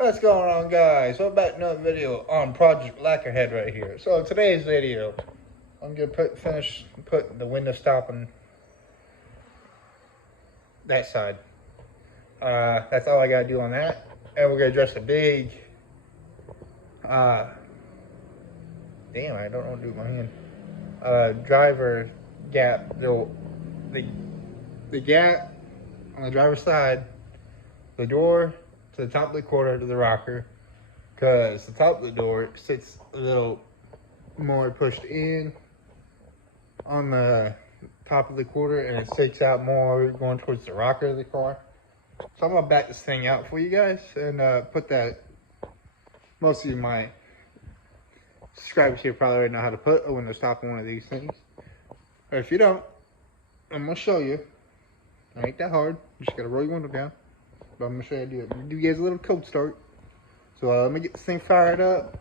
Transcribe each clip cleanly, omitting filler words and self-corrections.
What's going on, guys? We're back to another video on Project Lacquer Head right here. So today's video, I'm gonna finish putting the window stop on that side. That's all I gotta do on that, and we're gonna address the big. Damn, I don't know what to do with my hand. Driver gap. The gap on the driver's side, the door to the top of the quarter to the rocker, because the top of the door sits a little more pushed in on the top of the quarter, and it sticks out more going towards the rocker of the car. So I'm gonna back this thing out for you guys and put that. Most of my subscribers here probably already know how to put a window stop on one of these things, or if you don't, I'm gonna show you. It ain't that hard. You just gotta roll your window down. But I'm gonna show you how to do it. I'm gonna give you guys a little cold start. So let me get this thing fired up.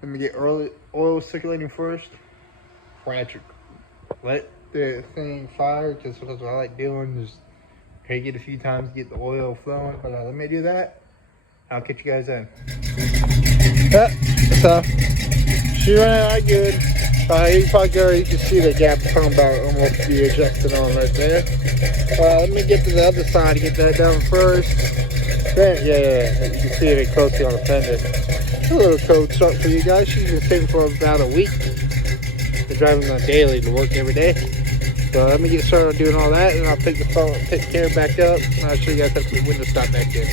Let me get oil circulating first. Before I actually let the thing fire, because that's what I like doing. Just take it a few times, get the oil flowing. But let me do that. I'll catch you guys in. So she ran out good. You probably can see the gap talking about almost be adjusted on right there. Let me get to the other side to get that done first. Then, yeah, you can see it closely on the fender. A little code start for you guys. She's been sitting for about a week. Been driving on daily to work every day. So let me get started on doing all that, and I'll pick the camera back up, and I'll show you guys how to put the window stop back in.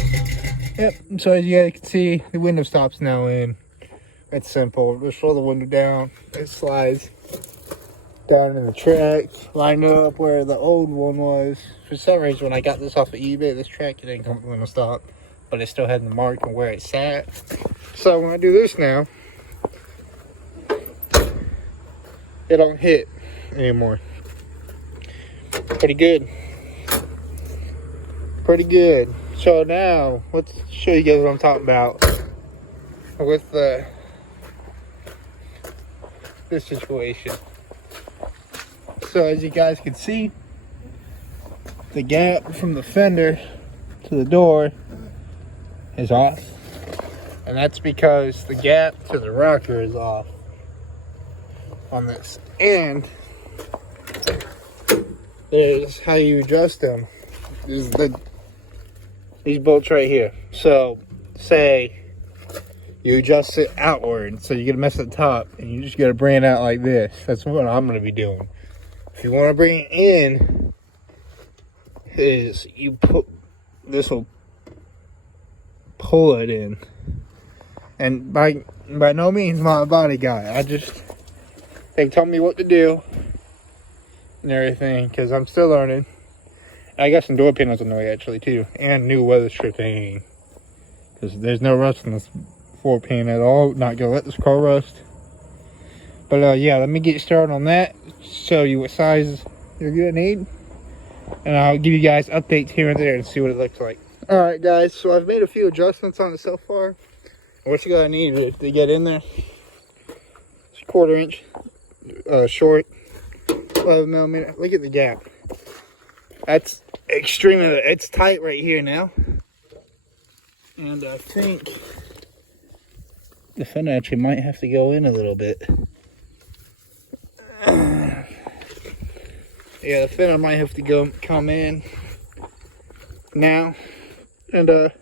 Yep, so as you guys can see, the window stop's now in. It's simple. Just roll the window down. It slides down in the track, lined up where the old one was. For some reason, when I got this off of eBay, this track, it didn't come with a window stop, but it still had the mark on where it sat. So when I do this now, it don't hit anymore. Pretty good. Pretty good. So now, let's show you guys what I'm talking about with this situation. So as you guys can see, the gap from the fender to the door is off, and that's because the gap to the rocker is off on this. And there's how you adjust them. These bolts right here. So say you adjust it outward, so you get a mess at the top, and you just gotta bring it out like this. That's what I'm gonna be doing. If you want to bring it in, is you put this will pull it in. And by no means am I a body guy. They told me what to do and everything, because I'm still learning. I got some door panels on the way actually too, and new weather stripping, because there's no rust in this 4-pin at all. Not gonna let this car rust. But yeah, let me get started on that, show you what size you're gonna need, and I'll give you guys updates here and there and see what it looks like. All right guys, so I've made a few adjustments on it so far. What you're gonna need to get in there, it's a 1/4 inch short 11mm. Look at the gap. That's extremely, it's tight right here now. And I think the fender actually might have to go in a little bit. Yeah, the fender might have to come in now. And it's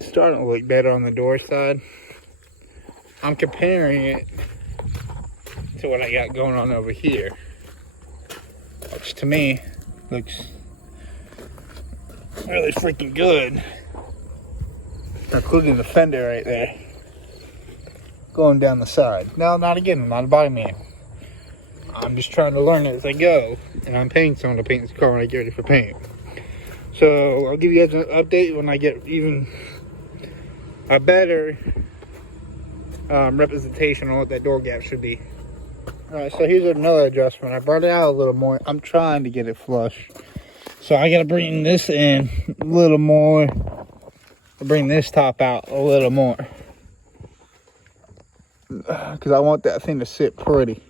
starting to look better on the door side. I'm comparing it to what I got going on over here, which to me looks really freaking good, including the fender right there going down the side. Now, I'm not a body man. I'm just trying to learn it as I go, and I'm paying someone to paint this car when I get ready for paint. So I'll give you guys an update when I get even a better representation on what that door gap should be. Alright, so here's another adjustment. I brought it out a little more. I'm trying to get it flush, so I gotta bring this in a little more. Bring this top out a little more, because I want that thing to sit pretty.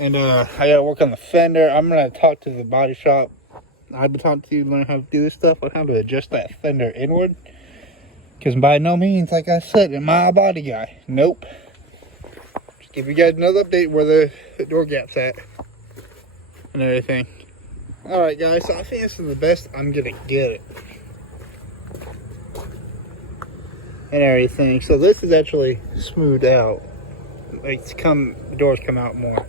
And I gotta work on the fender. I'm gonna talk to the body shop I've been talking to, learn how to do this stuff, on how to adjust that fender inward. Because by no means, like I said, am I a body guy. Nope. Just give you guys another update where the door gap's at and everything. Alright guys, so I think this is the best I'm gonna get it. And everything. So this is actually smoothed out. Like the doors come out more.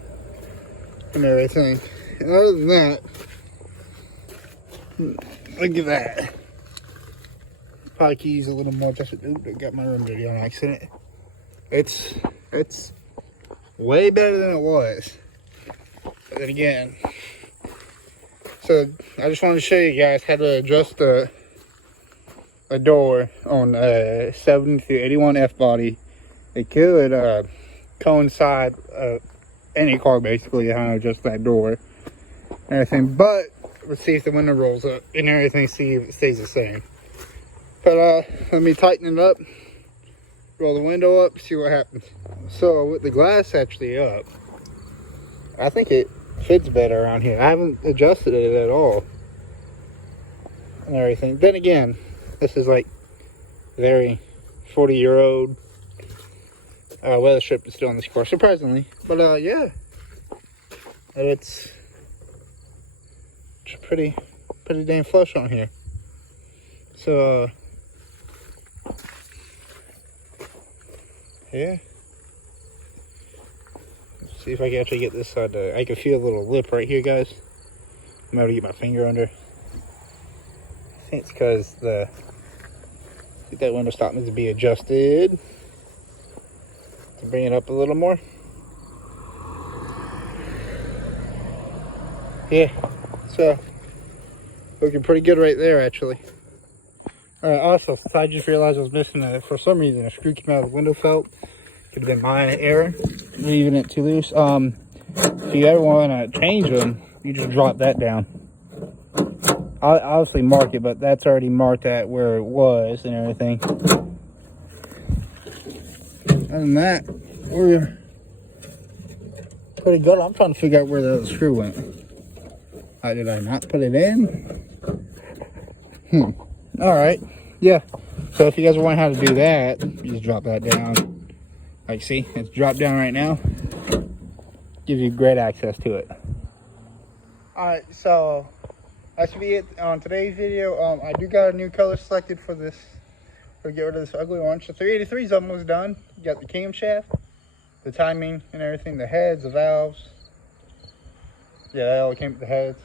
And everything. And other than that, look at that. Probably could use a little more just I got my room dirty on accident. It's way better than it was. But then again, so I just wanted to show you guys how to adjust a door on 70 through 81 FBody. It could coincide any car basically how to adjust that door and everything. But let's see if the window rolls up and everything, see if it stays the same. But let me tighten it up, roll the window up, see what happens. So with the glass actually up, I think it fits better around here. I haven't adjusted it at all and everything. Then again, this is like very 40-year-old weather strip is still on this car, surprisingly. But yeah, it's pretty damn flush on here. So yeah, let's see if I can actually get this side I can feel a little lip right here, guys. I'm able to get my finger under. I think it's because that window stop needs to be adjusted to bring it up a little more. Yeah, so looking pretty good right there, actually. Alright, also, I just realized I was missing for some reason, a screw came out of the window felt. Could have been my error, leaving it too loose. If you ever want to change them, you just drop that down. I'll obviously mark it, but that's already marked at where it was and everything. Other than that, we're pretty good. I'm trying to figure out where the screw went. Did I not put it in? Alright, yeah. So if you guys want how to do that, you just drop that down. Like, see, it's dropped down right now. Gives you great access to it. Alright, so that should be it on today's video. I do got a new color selected for this, to get rid of this ugly orange. The 383 is almost done. You got the camshaft, the timing and everything, the heads, the valves. Yeah, that all came with the heads.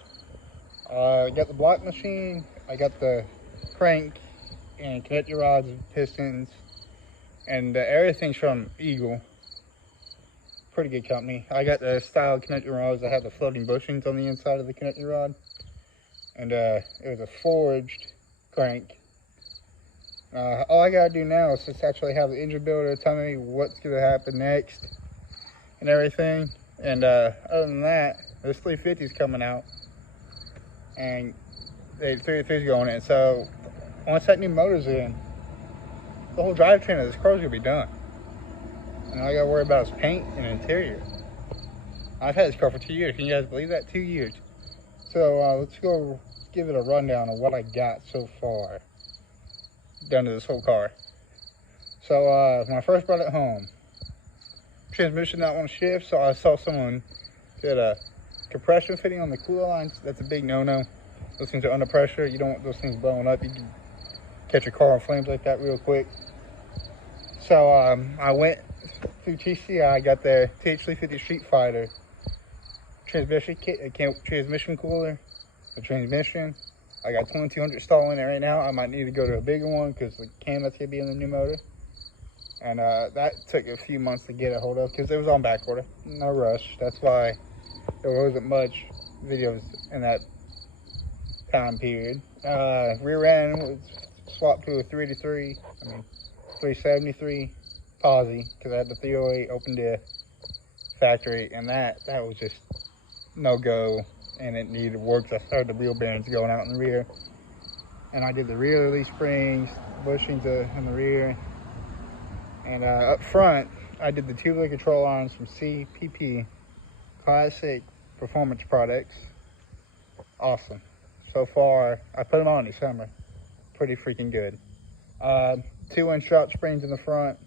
I got the block machine. I got the crank and connector rods and pistons, and everything's from Eagle. Pretty good company. I got the style connector rods that have the floating bushings on the inside of the connector rod, and it was a forged crank. All I gotta do now is just actually have the engine builder tell me what's gonna happen next and everything. And other than that, this 350 is coming out, and the 383 is going in. So once that new motor's in, the whole drivetrain of this car is gonna be done, and all I gotta worry about is paint and interior. I've had this car for 2 years. Can you guys believe that? 2 years. So let's go give it a rundown of what I got so far done to this whole car. So when I first brought it home, transmission not want to shift, so I saw someone did a compression fitting on the cooler lines. That's a big no-no. Those things are under pressure. You don't want those things blowing up. You can catch your car in flames like that real quick. So I went through TCI, got the TH350 Street Fighter transmission kit. It came with transmission cooler, the transmission. I got 2200 installed in it right now. I might need to go to a bigger one because the cam that's gonna be in the new motor. And that took a few months to get a hold of because it was on back order. No rush. That's why there wasn't much videos in that time period. Rear end was swapped to a 373 posi because I had the 308 open diff factory, and that was just no go, and it needed work. So I started the wheel bearings going out in the rear, and I did the rear release springs, bushings in the rear, and up front I did the tubular control arms from CPP Classic Performance Products. Awesome. So far, I put them on in December. Pretty freaking good. 2-inch drop springs in the front.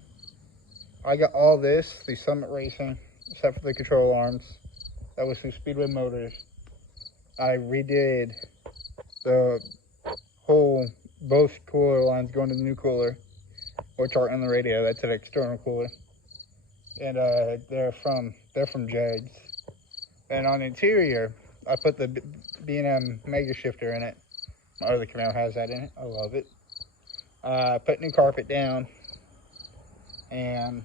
I got all this through Summit Racing, except for the control arms. That was through Speedway Motors. I redid the whole, both cooler lines going to the new cooler, which aren't in the radio. That's an external cooler. And they're from Jags. And on the interior, I put the B&M Mega Shifter in it. My other Camaro has that in it. I love it. Put new carpet down and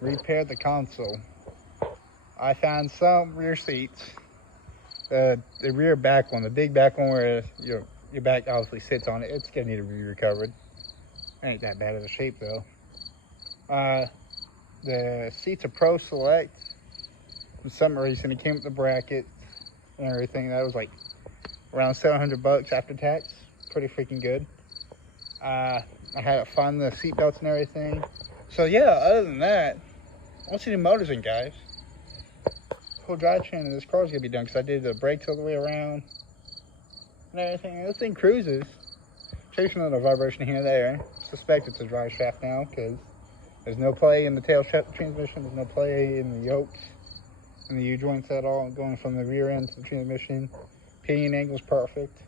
repaired the console. I found some rear seats. The rear back one, the big back one where your back obviously sits on it, it's gonna need to be recovered. Ain't that bad of a shape though. The seats are Pro Select from Summit Racing. It came with the bracket and everything. That was like around $700 after tax. Pretty freaking good. I had to find the seat belts and everything. So yeah, other than that, once you do motors in, guys, whole drivetrain of this car is gonna be done because I did the brakes all the way around and everything. This thing cruises. Chasing a little vibration here and there. Suspect it's a drive shaft now because there's no play in the tail shaft transmission. There's no play in the yokes and the U-joints at all. Going from the rear end to the transmission. Pinion angle's perfect.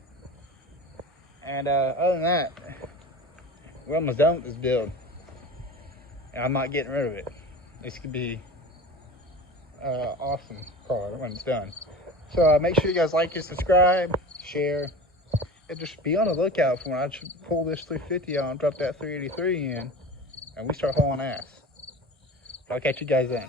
And other than that, we're almost done with this build. And I'm not getting rid of it. This could be awesome car when it's done. So make sure you guys like it, subscribe, share, and just be on the lookout for when I pull this 350 out and drop that 383 in and we start hauling ass. I'll catch you guys then.